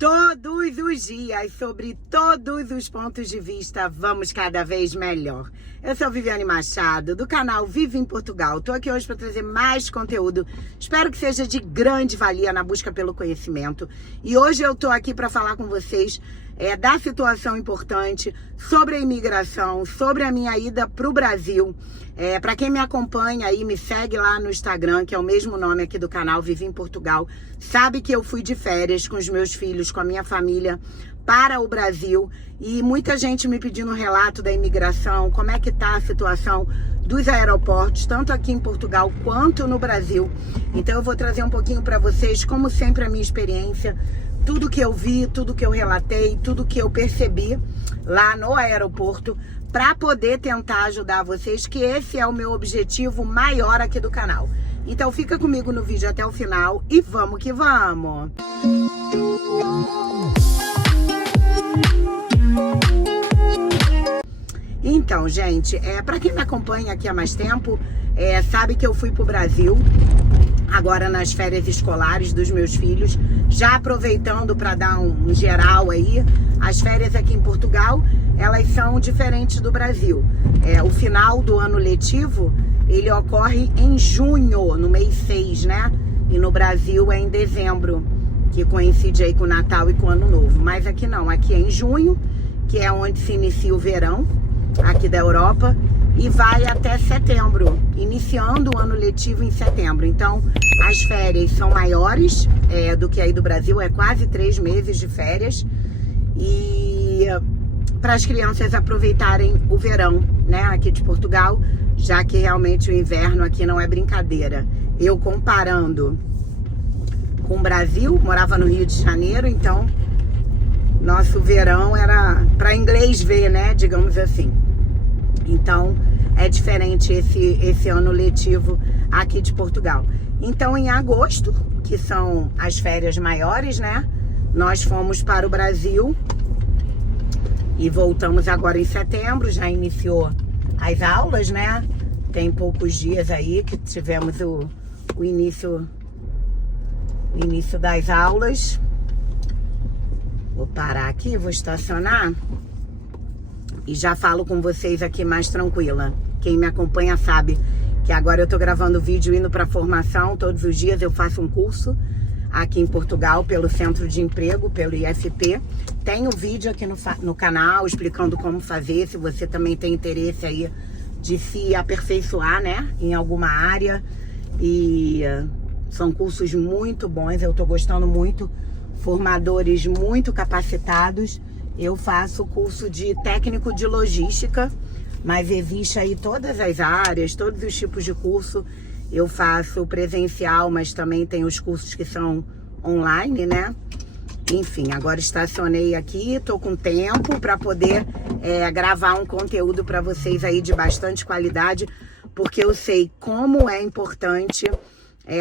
Todos os dias, sobre todos os pontos de vista, vamos cada vez melhor. Eu sou Viviane Machado, do canal Vive em Portugal. Estou aqui hoje para trazer mais conteúdo. Espero que seja de grande valia na busca pelo conhecimento. E hoje eu estou aqui para falar com vocês da situação importante, sobre a imigração, sobre a minha ida para o Brasil. Para quem me acompanha aí, me segue lá no Instagram, que é o mesmo nome aqui do canal, Vive em Portugal, sabe que eu fui de férias com os meus filhos, com a minha família, para o Brasil. E muita gente me pedindo um relato da imigração, como é que tá a situação dos aeroportos, tanto aqui em Portugal quanto no Brasil. Então eu vou trazer um pouquinho para vocês, como sempre, a minha experiência, tudo que eu vi, tudo que eu relatei, tudo que eu percebi lá no aeroporto, para poder tentar ajudar vocês, que esse é o meu objetivo maior aqui do canal. Então fica comigo no vídeo até o final e vamos que vamos! Então, gente, para quem me acompanha aqui há mais tempo, sabe que eu fui pro Brasil agora nas férias escolares dos meus filhos, já aproveitando para dar um geral aí. As férias aqui em Portugal, elas são diferentes do Brasil. O final do ano letivo, ele ocorre em junho, no mês 6, né? E no Brasil é em dezembro, que coincide aí com o Natal e com o Ano Novo. Mas aqui não, aqui é em junho, que é onde se inicia o verão, aqui da Europa, e vai até setembro, iniciando o ano letivo em setembro. Então, as férias são maiores do que aí do Brasil, é quase 3 meses de férias, e para as crianças aproveitarem o verão, né, aqui de Portugal, já que realmente o inverno aqui não é brincadeira. Eu comparando com o Brasil, morava no Rio de Janeiro, então nosso verão era para inglês ver, né, digamos assim. Então, é diferente esse ano letivo aqui de Portugal. Então, em agosto, que são as férias maiores, né? Nós fomos para o Brasil e voltamos agora em setembro. Já iniciou as aulas, né? Tem poucos dias aí que tivemos o início das aulas. Vou parar aqui, vou estacionar e já falo com vocês aqui mais tranquila. Quem me acompanha sabe que agora eu tô gravando vídeo indo para formação. Todos os dias eu faço um curso aqui em Portugal pelo Centro de Emprego, pelo IFP. Tem um vídeo aqui no canal explicando como fazer, se você também tem interesse aí de se aperfeiçoar, né, em alguma área. E são cursos muito bons, eu tô gostando muito, formadores muito capacitados. Eu faço o curso de técnico de logística, mas existe aí todas as áreas, todos os tipos de curso. Eu faço presencial, mas também tem os cursos que são online, né? Enfim, agora estacionei aqui, tô com tempo para poder gravar um conteúdo para vocês aí de bastante qualidade, porque eu sei como é importante,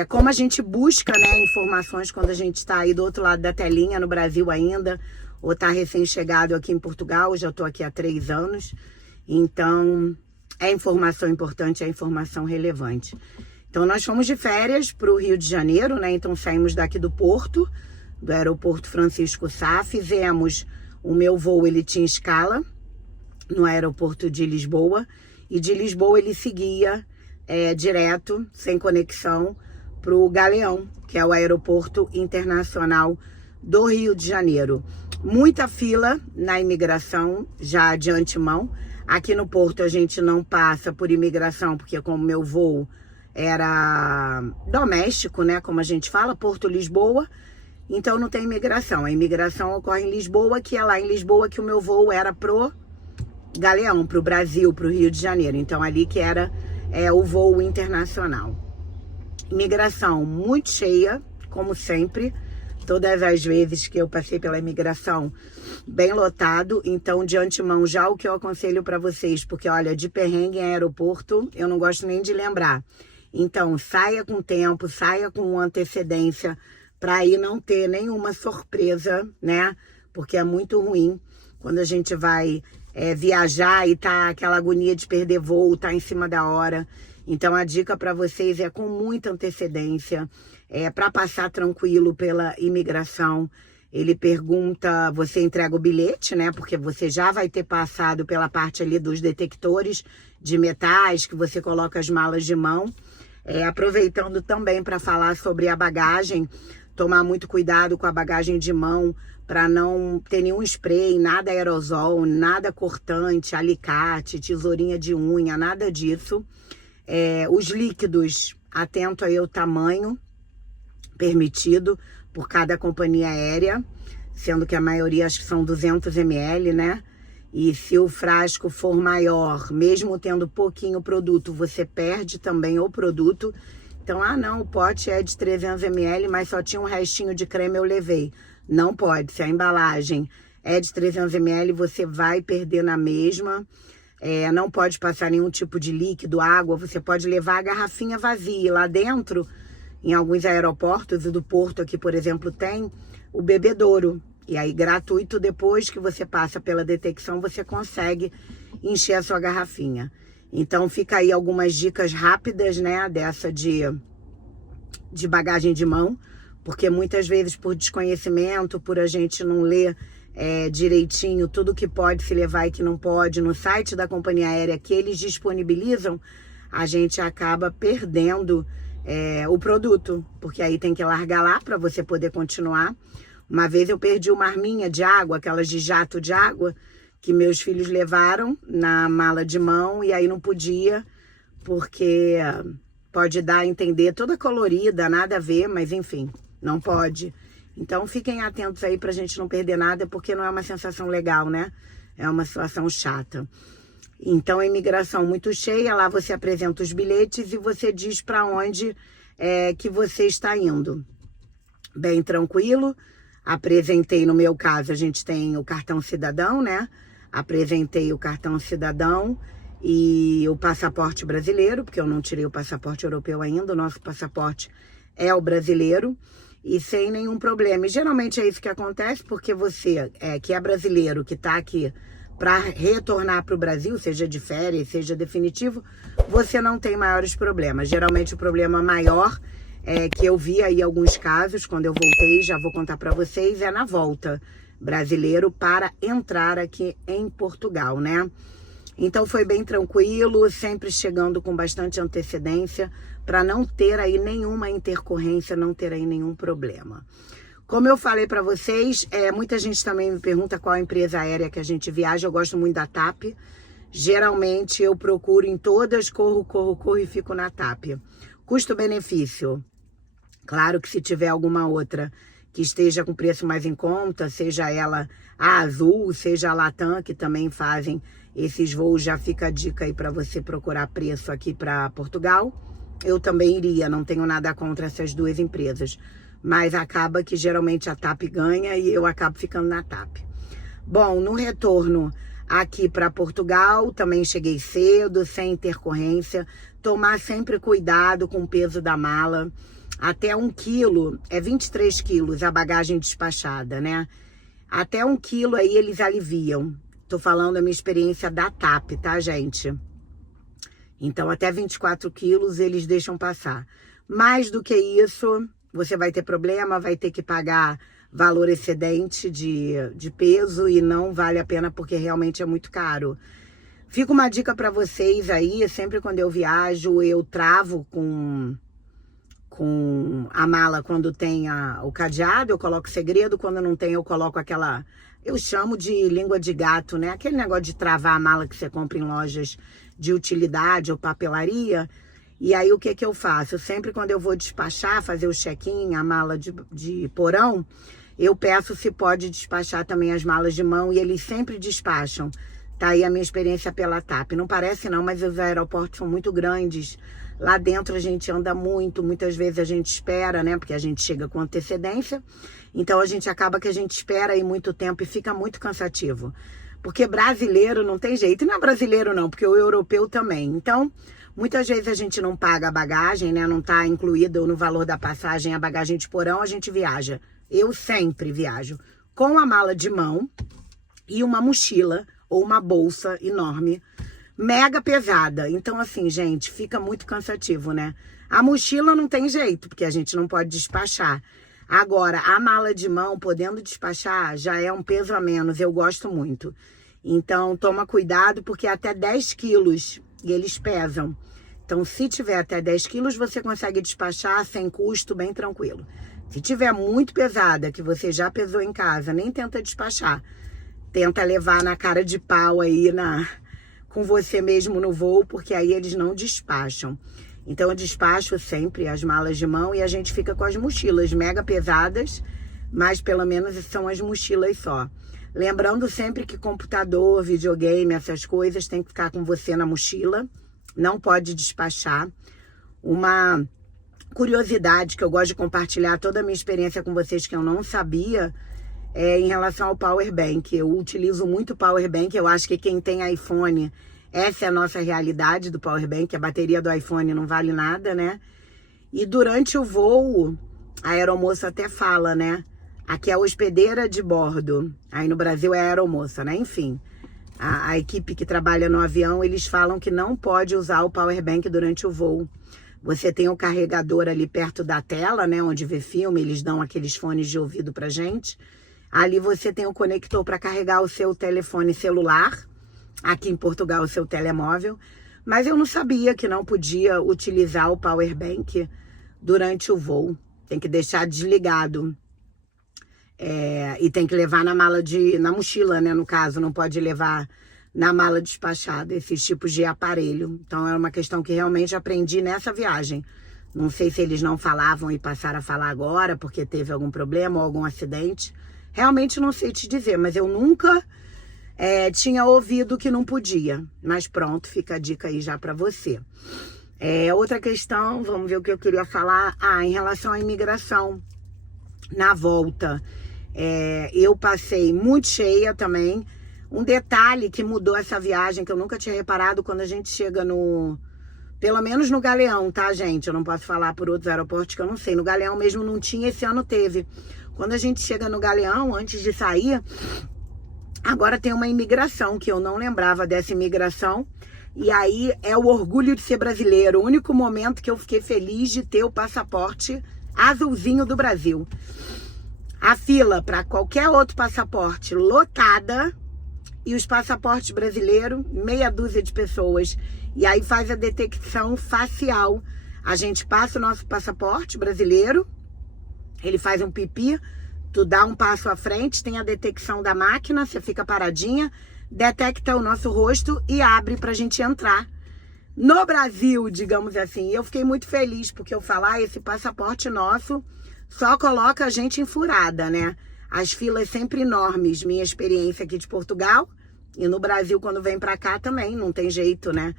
como a gente busca, né, informações quando a gente está aí do outro lado da telinha, no Brasil ainda, ou tá recém-chegado aqui em Portugal. Já tô aqui há 3 anos. Então, é informação importante, é informação relevante. Então, nós fomos de férias para o Rio de Janeiro, né? Então, saímos daqui do Porto, do aeroporto Francisco Sá. Fizemos o meu voo, ele tinha escala no aeroporto de Lisboa. E de Lisboa ele seguia direto, sem conexão, para o Galeão, que é o aeroporto internacional do Rio de Janeiro. Muita fila na imigração, já de antemão. Aqui no Porto a gente não passa por imigração, porque como meu voo era doméstico, né, como a gente fala, Porto-Lisboa, então não tem imigração. A imigração ocorre em Lisboa, que é lá em Lisboa que o meu voo era pro Galeão, pro Brasil, pro Rio de Janeiro. Então ali que era o voo internacional. Imigração muito cheia, como sempre. Todas as vezes que eu passei pela imigração, bem lotado. Então, de antemão, já o que eu aconselho para vocês, porque, olha, de perrengue em aeroporto, eu não gosto nem de lembrar. Então, saia com tempo, saia com antecedência, para aí não ter nenhuma surpresa, né? Porque é muito ruim quando a gente vai viajar e tá aquela agonia de perder voo, tá em cima da hora. Então, a dica para vocês é com muita antecedência, para passar tranquilo pela imigração. Ele pergunta, você entrega o bilhete, né? Porque você já vai ter passado pela parte ali dos detectores de metais, que você coloca as malas de mão. Aproveitando também para falar sobre a bagagem, tomar muito cuidado com a bagagem de mão, para não ter nenhum spray, nada aerosol, nada cortante, alicate, tesourinha de unha, nada disso. Os líquidos, atento aí ao tamanho permitido por cada companhia aérea, sendo que a maioria acho que são 200 ml, né? E se o frasco for maior, mesmo tendo pouquinho produto, você perde também o produto. Então, não, o pote é de 300 ml, mas só tinha um restinho de creme, eu levei. Não pode, se a embalagem é de 300 ml, você vai perder na mesma. Não pode passar nenhum tipo de líquido, água, você pode levar a garrafinha vazia. Lá dentro, em alguns aeroportos, e do Porto aqui, por exemplo, tem o bebedouro. E aí, gratuito, depois que você passa pela detecção, você consegue encher a sua garrafinha. Então, fica aí algumas dicas rápidas, né, dessa de bagagem de mão, porque muitas vezes, por desconhecimento, por a gente não ler direitinho tudo que pode se levar e que não pode, no site da companhia aérea que eles disponibilizam, a gente acaba perdendo o produto, porque aí tem que largar lá para você poder continuar. Uma vez eu perdi uma arminha de água, aquelas de jato de água, que meus filhos levaram na mala de mão e aí não podia, porque pode dar a entender toda colorida, nada a ver, mas enfim, não pode. Então fiquem atentos aí pra gente não perder nada, porque não é uma sensação legal, né? É uma situação chata. Então a imigração muito cheia, lá você apresenta os bilhetes e você diz para onde que você está indo. Bem tranquilo. Apresentei, no meu caso, a gente tem o cartão cidadão, né? Apresentei o cartão cidadão e o passaporte brasileiro, porque eu não tirei o passaporte europeu ainda, o nosso passaporte é o brasileiro, e sem nenhum problema. E geralmente é isso que acontece, porque você, que é brasileiro, que está aqui para retornar para o Brasil, seja de férias, seja definitivo, você não tem maiores problemas. Geralmente o problema maior que eu vi aí alguns casos, quando eu voltei, já vou contar para vocês, na volta brasileiro para entrar aqui em Portugal, né? Então foi bem tranquilo, sempre chegando com bastante antecedência, para não ter aí nenhuma intercorrência, não ter aí nenhum problema. Como eu falei para vocês, muita gente também me pergunta qual a empresa aérea que a gente viaja. Eu gosto muito da TAP. Geralmente eu procuro em todas, corro e fico na TAP. Custo-benefício. Claro que se tiver alguma outra que esteja com preço mais em conta, seja ela a Azul, seja a Latam, que também fazem esses voos, já fica a dica aí para você procurar preço aqui para Portugal. Eu também iria, não tenho nada contra essas duas empresas. Mas acaba que geralmente a TAP ganha e eu acabo ficando na TAP. Bom, no retorno aqui para Portugal, também cheguei cedo, sem intercorrência. Tomar sempre cuidado com o peso da mala. Até 1 quilo, 23 quilos a bagagem despachada, né? Até 1 quilo aí eles aliviam. Tô falando a minha experiência da TAP, tá, gente? Então, até 24 quilos eles deixam passar. Mais do que isso, você vai ter problema, vai ter que pagar valor excedente de peso e não vale a pena porque realmente é muito caro. Fica uma dica para vocês aí, sempre quando eu viajo, eu travo com a mala quando tem o cadeado, eu coloco segredo, quando não tem eu coloco aquela, eu chamo de língua de gato, né? Aquele negócio de travar a mala que você compra em lojas de utilidade ou papelaria. E aí o que eu faço? Sempre quando eu vou despachar, fazer o check-in, a mala de porão, eu peço se pode despachar também as malas de mão e eles sempre despacham. Tá aí a minha experiência pela TAP. Não parece não, mas os aeroportos são muito grandes. Lá dentro a gente anda muito, muitas vezes a gente espera, né? Porque a gente chega com antecedência. Então a gente acaba que a gente espera aí muito tempo e fica muito cansativo. Porque brasileiro não tem jeito. E não é brasileiro não, porque o europeu também. Então, muitas vezes a gente não paga a bagagem, né? Não tá incluída no valor da passagem a bagagem de porão, a gente viaja. Eu sempre viajo com a mala de mão e uma mochila ou uma bolsa enorme, mega pesada. Então, assim, gente, fica muito cansativo, né? A mochila não tem jeito, porque a gente não pode despachar. Agora, a mala de mão, podendo despachar, já é um peso a menos, eu gosto muito. Então, toma cuidado, porque até 10 quilos eles pesam. Então, se tiver até 10 quilos, você consegue despachar sem custo, bem tranquilo. Se tiver muito pesada, que você já pesou em casa, nem tenta despachar. Tenta levar na cara de pau aí com você mesmo no voo, porque aí eles não despacham. Então eu despacho sempre as malas de mão e a gente fica com as mochilas mega pesadas, mas pelo menos são as mochilas só. Lembrando sempre que computador, videogame, essas coisas tem que ficar com você na mochila, não pode despachar. Uma curiosidade que eu gosto de compartilhar toda a minha experiência com vocês que eu não sabia é em relação ao Power Bank. Eu utilizo muito o Power Bank, eu acho que quem tem iPhone, essa é a nossa realidade do Power Bank, a bateria do iPhone não vale nada, né? E durante o voo, a aeromoça até fala, né? Aqui é a hospedeira de bordo, aí no Brasil é a aeromoça, né? Enfim, a equipe que trabalha no avião, eles falam que não pode usar o Power Bank durante o voo. Você tem o carregador ali perto da tela, né? Onde vê filme, eles dão aqueles fones de ouvido pra gente. Ali você tem o conector para carregar o seu telefone celular, aqui em Portugal o seu telemóvel, mas eu não sabia que não podia utilizar o Power Bank durante o voo. Tem que deixar desligado. E tem que levar na mochila, né? No caso, não pode levar na mala despachada, esses tipos de aparelho. Então é uma questão que realmente aprendi nessa viagem. Não sei se eles não falavam e passaram a falar agora, porque teve algum problema ou algum acidente. Realmente não sei te dizer, mas eu nunca tinha ouvido que não podia. Mas pronto, fica a dica aí já para você. Outra questão, vamos ver o que eu queria falar. Em relação à imigração. Na volta, eu passei muito cheia também. Um detalhe que mudou essa viagem, que eu nunca tinha reparado, quando a gente chega pelo menos no Galeão, tá, gente? Eu não posso falar por outros aeroportos que eu não sei. No Galeão mesmo não tinha, esse ano teve. Quando a gente chega no Galeão, antes de sair, agora tem uma imigração, que eu não lembrava dessa imigração. E aí é o orgulho de ser brasileiro. O único momento que eu fiquei feliz de ter o passaporte azulzinho do Brasil. A fila para qualquer outro passaporte lotada e os passaportes brasileiros, meia dúzia de pessoas. E aí faz a detecção facial. A gente passa o nosso passaporte brasileiro, ele faz um pipi, tu dá um passo à frente, tem a detecção da máquina, você fica paradinha, detecta o nosso rosto e abre pra gente entrar no Brasil, digamos assim. E eu fiquei muito feliz, porque eu falo, esse passaporte nosso só coloca a gente em furada, né? As filas sempre enormes, minha experiência aqui de Portugal, e no Brasil quando vem pra cá também, não tem jeito, né?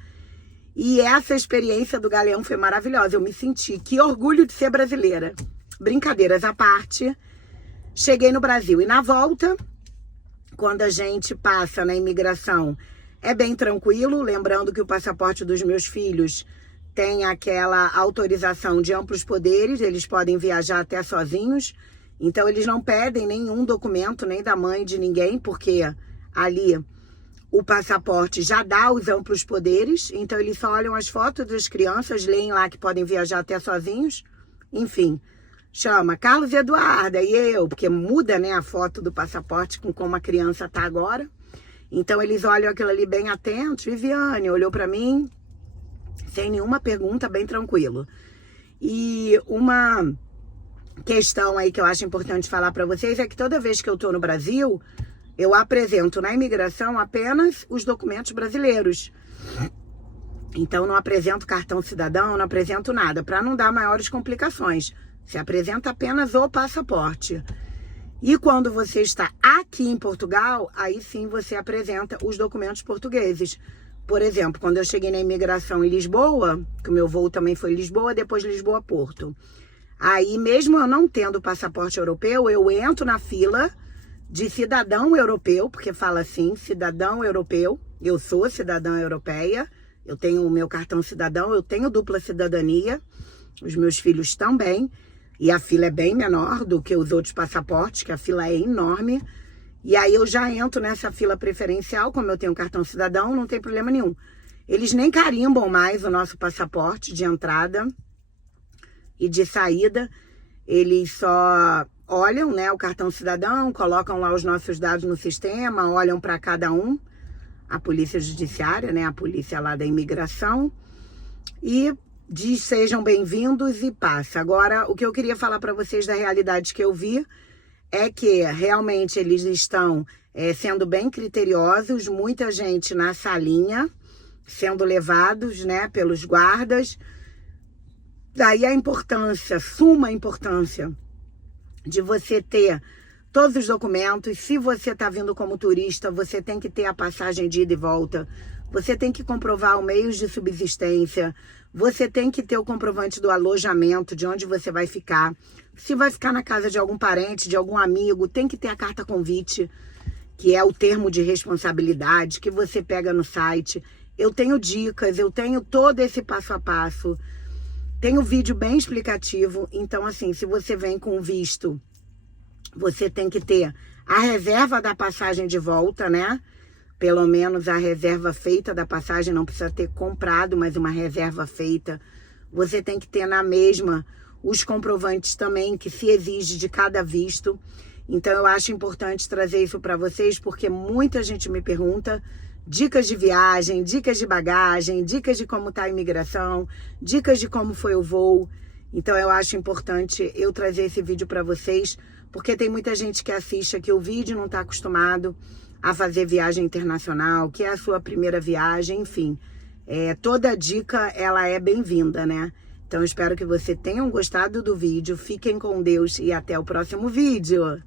E essa experiência do Galeão foi maravilhosa, eu me senti, que orgulho de ser brasileira. Brincadeiras à parte, cheguei no Brasil e na volta, quando a gente passa na imigração, é bem tranquilo, lembrando que o passaporte dos meus filhos tem aquela autorização de amplos poderes, eles podem viajar até sozinhos, então eles não pedem nenhum documento, nem da mãe de ninguém, porque ali o passaporte já dá os amplos poderes, então eles só olham as fotos das crianças, leem lá que podem viajar até sozinhos, enfim. Chama Carlos Eduarda e eu, porque muda, né, a foto do passaporte com como a criança tá agora. Então eles olham aquilo ali bem atentos. Viviane olhou para mim sem nenhuma pergunta, bem tranquilo. E uma questão aí que eu acho importante falar para vocês é que toda vez que eu tô no Brasil, eu apresento na imigração apenas os documentos brasileiros. Então não apresento cartão cidadão, não apresento nada, para não dar maiores complicações. Você apresenta apenas o passaporte. E quando você está aqui em Portugal, aí sim você apresenta os documentos portugueses. Por exemplo, quando eu cheguei na imigração em Lisboa, que o meu voo também foi Lisboa, depois Lisboa-Porto. Aí mesmo eu não tendo passaporte europeu, eu entro na fila de cidadão europeu, porque fala assim, cidadão europeu. Eu sou cidadã europeia, eu tenho o meu cartão cidadão, eu tenho dupla cidadania, os meus filhos também. E a fila é bem menor do que os outros passaportes, que a fila é enorme. E aí eu já entro nessa fila preferencial, como eu tenho cartão cidadão, não tem problema nenhum. Eles nem carimbam mais o nosso passaporte de entrada e de saída. eles só olham, né, o cartão cidadão, colocam lá os nossos dados no sistema, olham para cada um, a polícia judiciária, né, a polícia lá da imigração, e diz sejam bem-vindos e passa. Agora, o que eu queria falar para vocês da realidade que eu vi é que realmente eles estão sendo bem criteriosos, muita gente na salinha, sendo levados, né, pelos guardas. Daí a importância, suma importância de você ter todos os documentos. Se você está vindo como turista, você tem que ter a passagem de ida e volta, você tem que comprovar os meios de subsistência, você tem que ter o comprovante do alojamento, de onde você vai ficar. Se vai ficar na casa de algum parente, de algum amigo, tem que ter a carta convite, que é o termo de responsabilidade que você pega no site. Eu tenho dicas, eu tenho todo esse passo a passo. Tem um vídeo bem explicativo. Então, assim, se você vem com visto, você tem que ter a reserva da passagem de volta, né? Pelo menos a reserva feita da passagem, não precisa ter comprado, mas uma reserva feita. Você tem que ter na mesma os comprovantes também que se exige de cada visto. Então, eu acho importante trazer isso para vocês, porque muita gente me pergunta dicas de viagem, dicas de bagagem, dicas de como está a imigração, dicas de como foi o voo. Então, eu acho importante eu trazer esse vídeo para vocês, porque tem muita gente que assiste aqui o vídeo e não está acostumado a fazer viagem internacional, que é a sua primeira viagem, enfim. Toda dica, ela é bem-vinda, né? Então, eu espero que vocês tenham gostado do vídeo. Fiquem com Deus e até o próximo vídeo.